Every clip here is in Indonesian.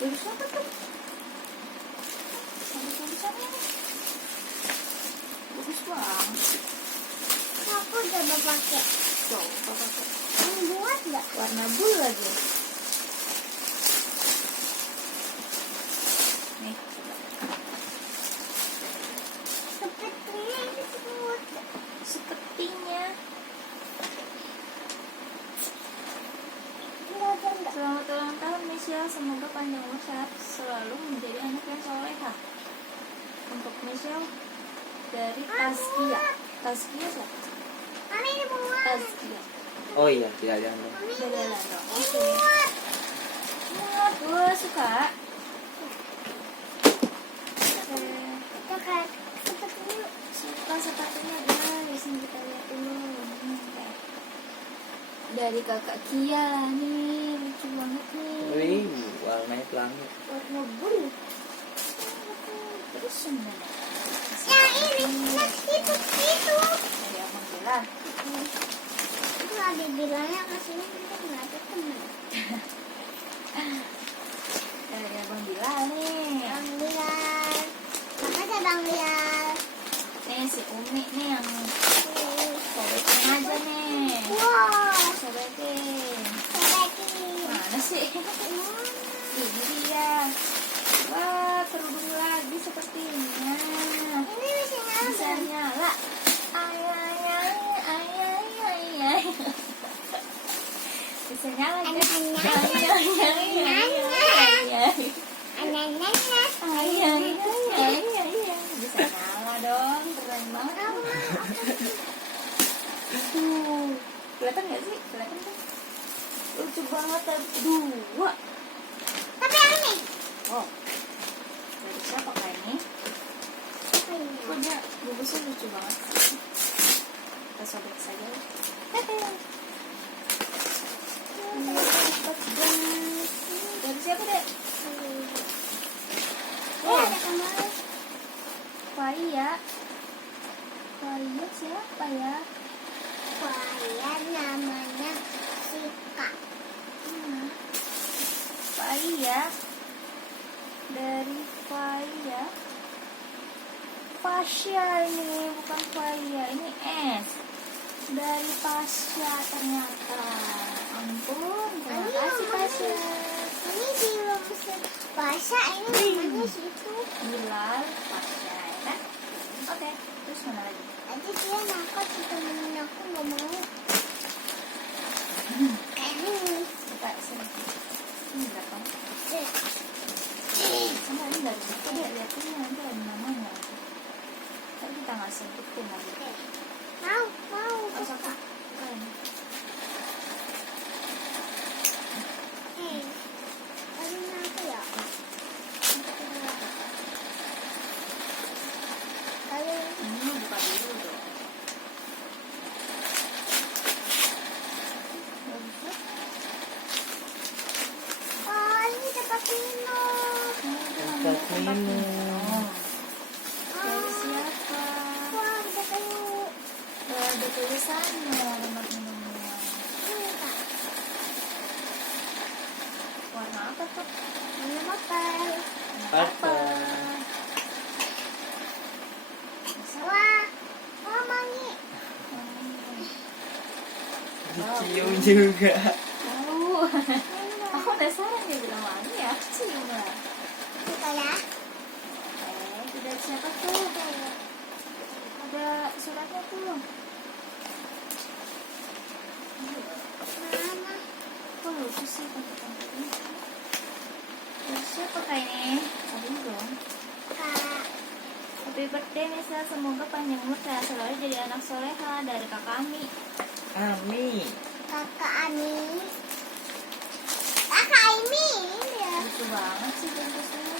Dari siapa tuh? Ada tulisannya. Bagus banget. Aku coba pakai. Coba pakai. Yang buat nggak? Warna blue lagi. Nih, coba. Sepertinya ini semut. Sepertinya. Enggak. Selamat ulang tahun Michelle, semoga panjang umur sehat selalu menjadi anak yang soleha. Untuk Michelle dari Taskia. Taskia siapa? Mami ini buat. Taskia. Oh iya, tidak ada. Mami Dari ini. Lando. Ini Oke. buat. Muat, gue suka. Oke. Coklat. Sepertinya. Suka sepatunya guys, ini kita lihat dulu. Oke. Dari kakak Kia nih, lucu banget nih. Wih, warnanya pelangi. Warna blue. Terus mana? Yang ini. Nah, itu. Dari Abang Bilang. Itu ada bilangnya kesini kita nggak ketemu. Dari Abang Bilang nih. Bang Bilal. Makasih Bang Bilal. Nih si Umi nih yang sobekin aja nih. Wow. Sobekin. Seperti. Mana sih? Ini dia. Wah, kerudung lagi sepertinya. Ini bisa nyala. Bisa nyala. Ay, ay, ay, ay, ay, ay, ay. Bisa nyala kan? Ay, ay, ay, ay, ay, ay. Aneh-aneh. Ay, ay, ay, ay, ay. Bisa nyala dong, keren banget. Tuh, kelihatan nggak sih? Kelihatan kan? Lucu banget, ada dua. Tapi yang ini. Oh, dari siapa kak ini? Apa ini? Punya bungkusnya lucu banget. Kita sobek saja. Dari siapa dek? Oh, ada kembali. Faya. Faya siapa ya? Saya namanya Sika. Faya. Dari Faya. Pasya ini bukan Faya, ini S. Dari Pasya ternyata. Ampun, terima kasih Pasya. Ini belum puasa, ini namanya situ. Bilal, Pasya ya kan? Oke, terus mana lagi? Tadi dia nakal ke temen aku nggak mau. Ini. Kita sini. Ini berapa? Sama ini dari situ deh, lihat ini nanti ada namanya. Tapi kita nggak sebutin lagi. Mau Oh, buka. suka. Keren. Tadi apa ya? Tadi Ini buka dulu dong. Bagus. oh ini tempat minum. Tempat minum. Dari siapa? Wah kita tahu. Ada tulisannya tempat minumnya. Ini Kak. Warna apa tuh? Minum apel. Warna apa? Bisa? Wah, wah mangi. Dicium juga. Oh, aku penasaran dia bilang wangi ya. Aku cium lah. Kita ya. Tidak siapa tuh? Ada suratnya tuh. Mana? Kok lucu sih tante-tante ini? Dari siapa kak ini? Aduh dong. Kak. Happy birthday Nisa, semoga panjang umur sehat selalu jadi anak soleha dari kakak Ami. Ami. Kakak Ani. Kakak Aimi. Ini ya. Lucu banget sih bungkusnya.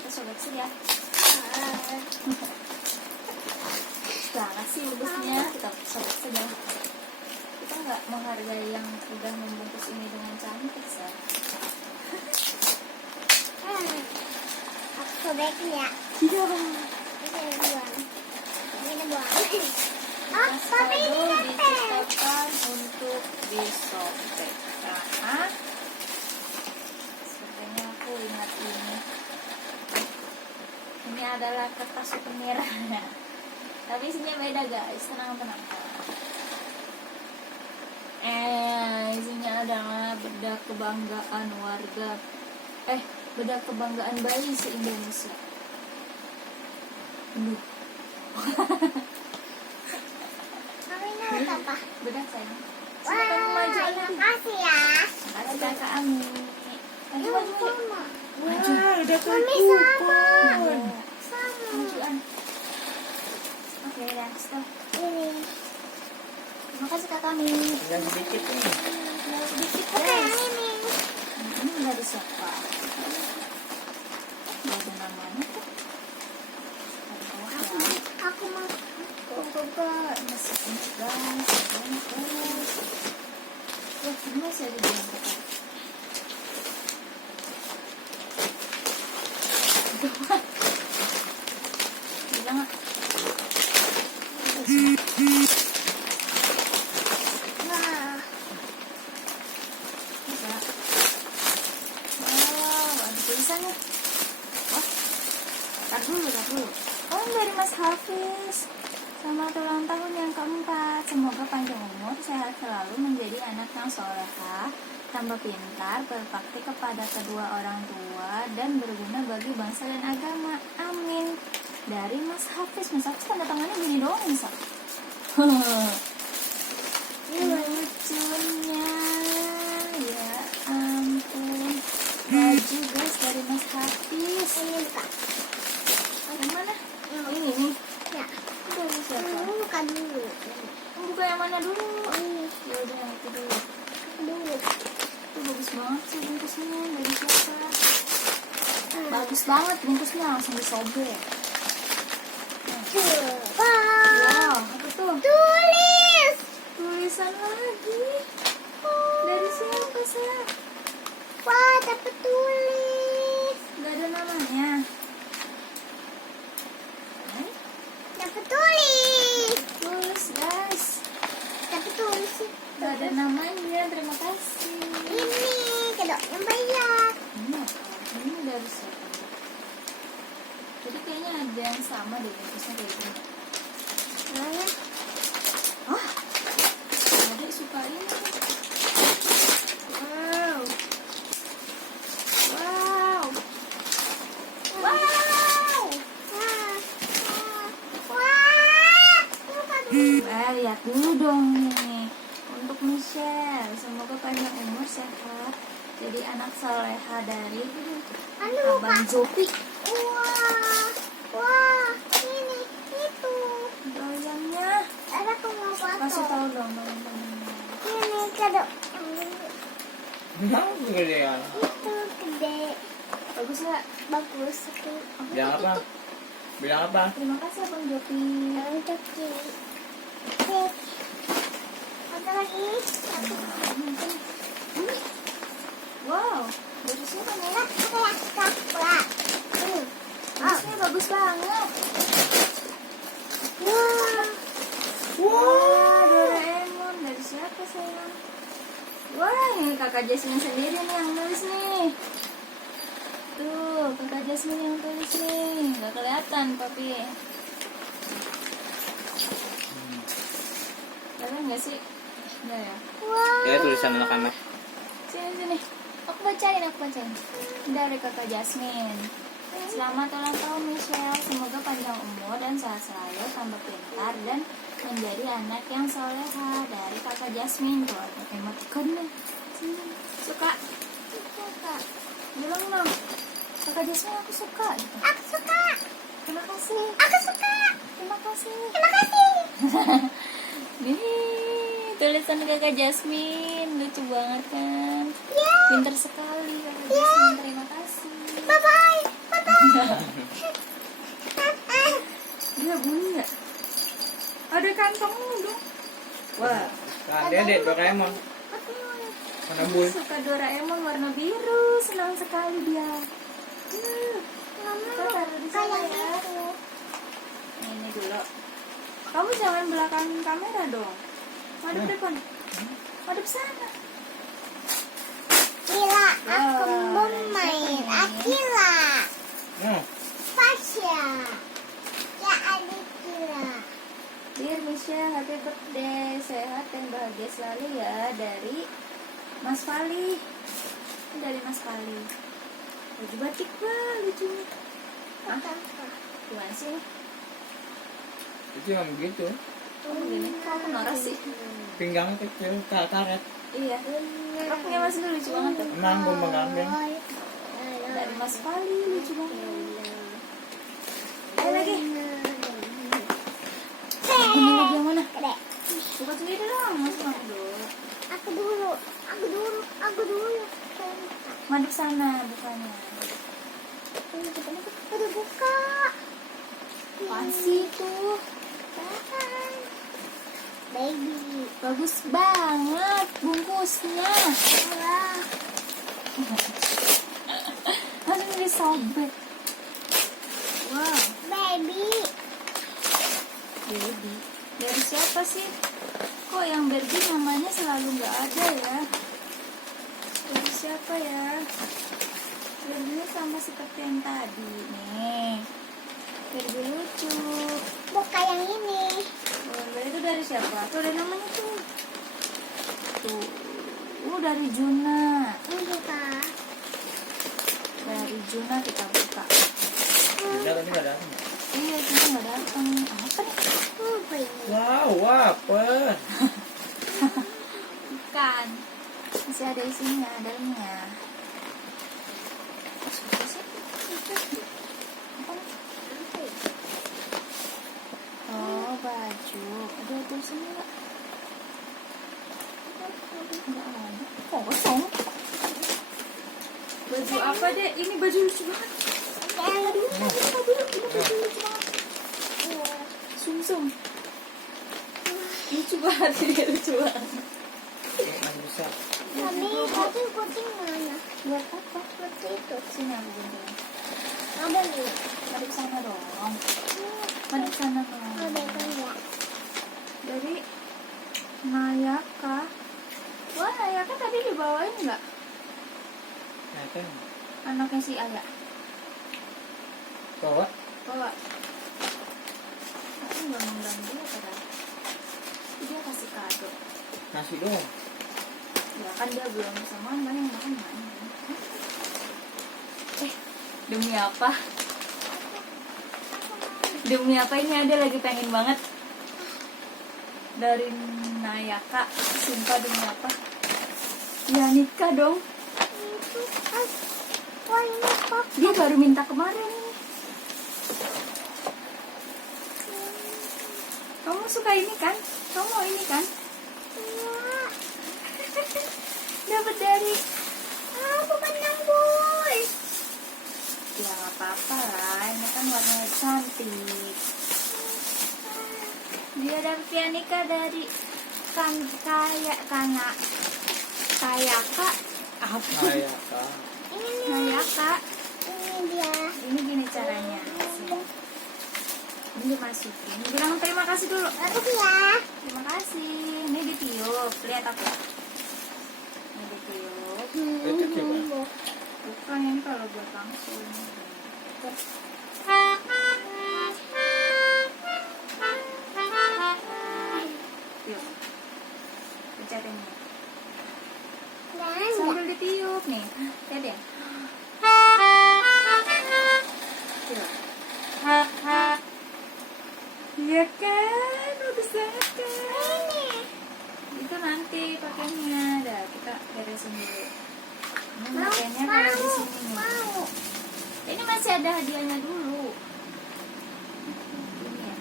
Kita sobek sih ya. Banget sih bungkusnya, kita sobek saja. Kita nggak menghargai yang udah membungkus ini dengan cantik sih. Aku sobekin ya. Iya. Ini buang. Ini buang. Mas Tapi ini kado kan diciptakan untuk disobek. Nah, seperti adalah kertas souvenir. Tapi isinya beda guys, tenang. Isinya adalah bedak kebanggaan warga. Bedak kebanggaan bayi se-Indonesia. Mami buat apa? Bedak sayang. Wah, Sini kamu maju aja. makasih ya. Kasih kakak Ami. Maju. Sama. Maju. udah Mami sama. Maju. Sama. Majuan. Oke, dah stop. Ini. Terima kasih kakak Ami. Tinggal sedikit nih. Tinggal sedikit Oke, yang guys. ini. Ini udah disiapkan. Gak ada namanya tuh. Aku mau. Masih kunci guys. Wah, ini masih ada di dalam kotak. Bilang nggak? Wah. Bisa. Wow, ada tulisannya. Wah, tar dulu. Oh, ini dari Mas Hafiz. Selamat ulang tahun yang keempat. Semoga panjang umur, sehat selalu, menjadi anak yang soleha, tambah pintar, berbakti kepada kedua orang tua, dan berguna bagi bangsa dan agama. Amin. Dari Mas Hafiz. Mas Hafiz tanda tangannya gini doang, Mas. Lucunya, ya ampun. Baju guys dari Mas Hafiz. Ini buka. Yang mana? Yang Ini nih. Ya. Udah siapa? Buka dulu. Buka yang mana dulu? Ini Ya udah yang itu dulu. dulu. Itu bagus banget sih bungkusnya. Dari siapa? Bagus banget bungkusnya, langsung disobek. Wah. Wow, apa tuh? Tulis. Tulisan lagi. Dari siapa sih? Wah, dapat tulis. Gak ada namanya. Dapat tulis. Tulis guys. Dapat tulis sih. Gak ada namanya. Terima kasih. Ini kedok yang banyak. Ini apa? Ini dari siapa? Jadi kayaknya ada yang sama deh bungkusnya kayak gini. Mana? Hah? Adik suka ini. Wow. Wow. Wow. Wah. Wah. Buka dulu. Lihat dulu dong nih. Untuk Michelle, semoga panjang umur, sehat, jadi anak soleha dari Anu buka. Abang Zopi. Wah. Wah. Ini itu. Goyangnya. Ada aku mau Kasih foto. tahu dong teman-teman. Ini kedok. Kenapa gede ya? Itu gede. Bagus nggak? Bagus. Tapi Bilang apa? Bilang apa? Terima kasih Abang Zopi. yang kecil. Oke. Ada lagi. Satu. Wow, dari siapa nih? Wah, ada ya. Wah. Tulisnya bagus banget. Wah. Wah, Doraemon. Dari siapa sayang? Wah, ini kakak Jasmine sendiri nih yang nulis nih. Tuh, kakak Jasmine yang tulis nih. Gak kelihatan, Papi. Kelihatan gak sih? Enggak ya? Wah. Ya tulisan anak-anak. Sini. Aku bacain. Dari kakak Jasmine. Selamat ulang tahun Michelle. Semoga panjang umur dan sehat selalu, tambah pintar dan menjadi anak yang soleha. Dari kakak Jasmine. Tuh ada emoticon nih. Sini. Suka? Suka. Bilang dong. Kakak Jasmine aku suka. Gitu. Aku suka. Terima kasih. Aku suka. Terima kasih. Terima kasih. Nih, tulisan kakak Jasmine. Lucu banget kan? Ya. Pintar sekali kakak Jasmine. Terima kasih. Bye bye. Bye bye. Dia bunyi nggak? Ada kantongnya dong. Wah, Ada deh Doraemon. Mana bul? suka Doraemon warna biru. Senang sekali dia. Kita taruh di sana Kayak ya. gitu. Ini dulu. Kamu jangan belakang kamera dong. Madep depan. Madep sana. Gila, aku Wah, mau main. Akila. Hmm. Fasya. birthday, sehat dan bahagia selalu ya, dari Mas Fali. Dari Mas Fali. Baju batik, wah lucunya. Hah? Gimana sih ini? Itu cuma begitu. Oh begini, kok aku noras sih? Pinggangnya kecil, karet. Iya, roknya Mas itu lucu banget tuh. Emang gue mengambil. Dari Mas Fali, lucu banget. Ayo lagi. Ini lagi yang mana? Buka sendiri dong, Mas aku dulu. Aku dulu. Madep sana bukanya. Udah buka. Apaan sih itu? Baby. Bagus banget bungkusnya. Wah. Langsung disobek. Wow, Baby. baby. Dari siapa sih? Kok yang Barbie namanya selalu nggak ada ya? Dari siapa ya? Barbie sama seperti yang tadi nih. Barbie lucu. Buka yang ini. Boleh, itu dari siapa? Tuh ada namanya tuh. Tuh, dari Juna. Buka. Dari Juna kita buka. Tidak, tapi nggak datang. Iya, kita nggak datang. Apa nih? Apa ini? Wow, apa? Bukan. Masih ada isinya, dalamnya. Apa sih? Apa nih? Oh, baju. Ada tulisannya nggak? Nggak ada. Kosong. Baju apa deh? Ini baju lucu banget. Buka dulu. Ini baju lucu banget. Sum-sum. Lucu banget ini, lucu banget. Masih bisa. Kami kucing mana? Buat apa? Seperti itu. Sini aku gunting. Ada nih. Madep sana dong. Madep sana dong. Ada kan ya? Dari Nayaka. Wah, Nayaka tadi dibawain nggak? Nah, kan. Anaknya si Ayah. Bawa. Bawa. Aku nggak mengganggu dia padahal. Dia kasih kado. Nasi dong. Ya kan dia belum bisa makan, yang makan mana? Demi apa? Demi apa ini ada lagi pengen banget. Dari Nayaka, sumpah demi apa? Ya nikah dong. Itu. Wah ini apa? Dia baru minta kemarin ini. Kamu suka ini kan? Kamu mau ini kan? Iya. Dapat dari. Bukan yang boy. Ya nggak apa-apa lah, ini kan warnanya cantik. Dia dan Pianika dari Kayaka apa? Nayaka. Ini nih. Nayaka. Ini dia. Ini gini caranya. Ini dimasukin. Bilang terima kasih dulu. Bagus ya. Terima kasih. Ini ditiup. Lihat aku. Ini ditiup. Itu coba. Bukan ini kalau buat langsung. Tiup. Pencet ini. Dan Sambil ditiup nih. Lihat ya. Tiup. Iya kan, bagus banget kan. ini. Itu nanti pakainya. Dah kita beresin dulu. Ini Mau, pakainya kalau di mau, sini nih. mau. Ini masih ada hadiahnya dulu. Ini ya.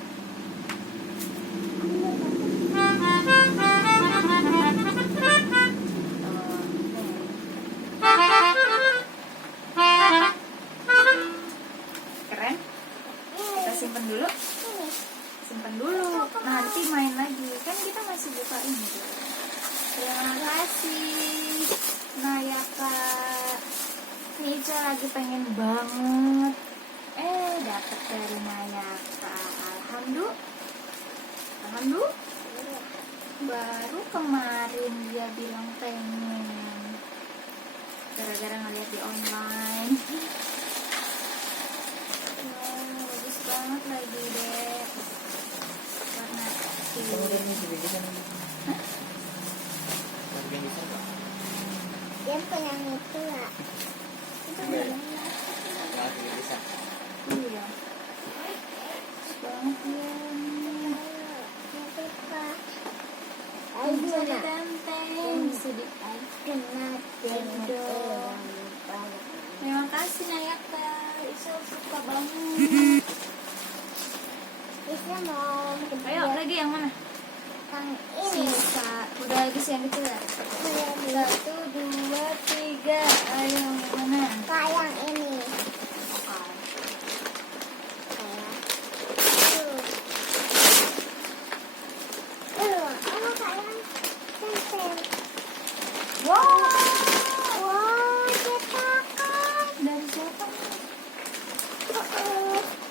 Keren. Kita simpen dulu. Ini. Simpen dulu. Nanti main lagi. Kan kita masih buka ini dulu. Terima kasih Nayaka. Nica lagi pengen banget. Dapat dari Nayaka. Alhamdulillah. Baru kemarin dia bilang pengen. Gara-gara ngeliat di online. Wah, bagus banget lagi deh. Warna Kamu udah nih di sana. Masukin di sana. Dia pengen itu lah. Itu Iya. namanya. Masukin di sana. Iya. Banget ya. Nanti Pak. Bisa Ayo nak. ditenteng, bisa di Kena Gendong. banget. Terima kasih Nayaka, Isel suka banget. Bisa mau Ayo lagi yang mana? yang ini. Sisa, udah lagi sih yang kecil ya? Kayak 1, 2, 3, ayo yang mana? yang ini. Oke. Kayak kayak tempel. Wow, Wow, cetakan. dari siapa nih?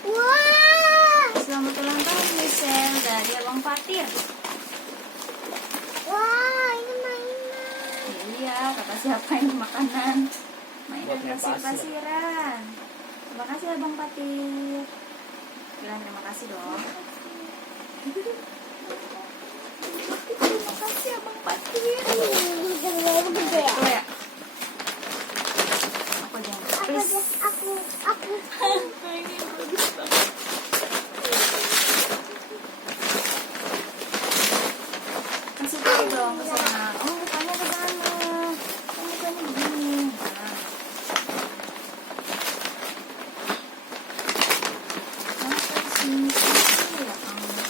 Wah, Selamat ulang tahun Michelle dari Abang Fatir. wah, ini mainan. Iya, kata siapa ini makanan? Mainan Buat main pasir. pasir-pasiran. Terima kasih Abang Fatir. Bilang terima kasih dong. Terima kasih Abang Fatir. Gede ya. Oh ya. Aku jangan. Please. Aku. Ini bagus banget. Kasih tahu dong ke sana. Oh, bukannya ke sana. Oh, bukannya begini. Nah. Masa sini sih? Ya ampun.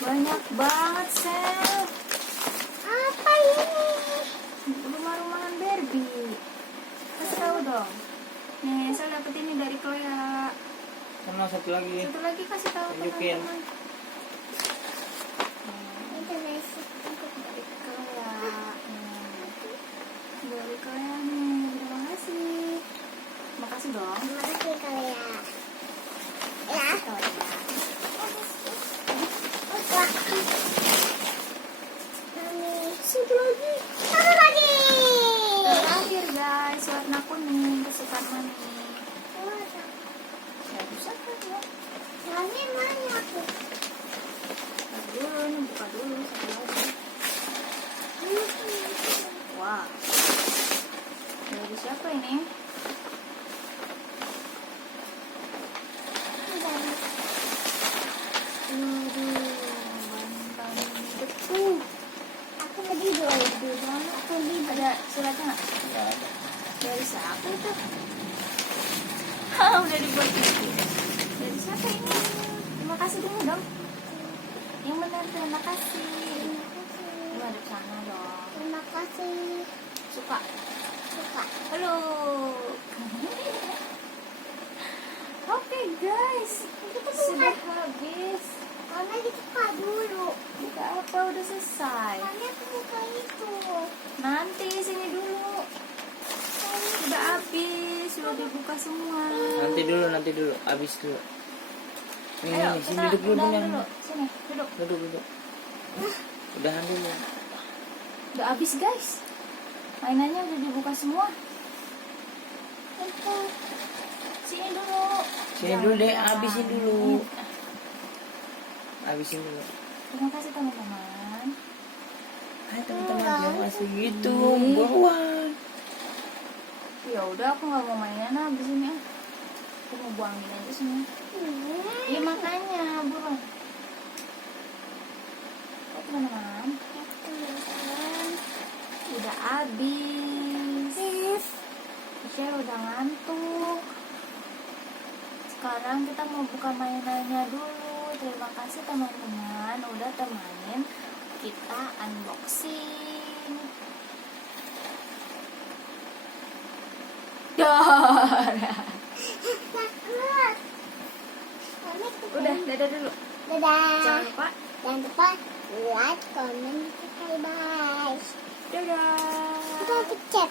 Banyak banget, Sel. Apa ini? Rumah-rumahan Barbie. Kasih tahu dong. Nih, saya dapet ini dari Chloe. Sama satu lagi. Satu lagi kasih tahu Tunjukin. teman-teman. Itu nasi. Dari Chloe. Dari Chloe nih. Terima kasih. Makasih dong. Terima kasih kalian. Ya. Chloe. Wah. Mami. Satu lagi. Satu lagi. Terakhir guys, warna kuning kesukaan Mami. Wah, Ya bisa kan ya. Mami mana aku? Buka dulu, nih buka dulu satu lagi. Wah. Dari siapa ini? Bantang debu. Aku tadi dulu. Gede banget. Ada suratnya nggak? Enggak ada. Dari siapa itu? Hah, udah dibuat gigi. Dari siapa ini? Terima kasih dulu dong. Yang benar terima kasih. Lu ada sana dong. Terima kasih. Suka. Suka. Halo. Oke guys, sudah habis. Karena dibuka dulu. Buka apa? Udah selesai. Karena aku buka itu. Nanti sini dulu. Udah habis, sudah dibuka semua. Nanti dulu. Habis dulu. Nih, Ayo, sini kita duduk dulu udahan yang. dulu. Sini, duduk. Duduk. Udahan dulu. Udah habis guys. Mainannya udah dibuka semua. Itu. Sini dulu. Sini dulu deh, Jangan. habisin dulu. Habisin dulu. Terima kasih teman-teman. Hai teman-teman, jangan masih gitu. Bawaan. Ya udah, aku nggak mau mainan habis ini. Aku mau buangin aja semua. Iya makanya buruan. Oh teman-teman, udah habis. Michelle udah ngantuk. Sekarang kita mau buka mainannya dulu. Terima kasih teman-teman udah temanin kita unboxing. Dora. Udah, dadah dulu. Dadah. Jangan lupa. Jangan lupa like, comment, subscribe. Dadah. Kita pencet.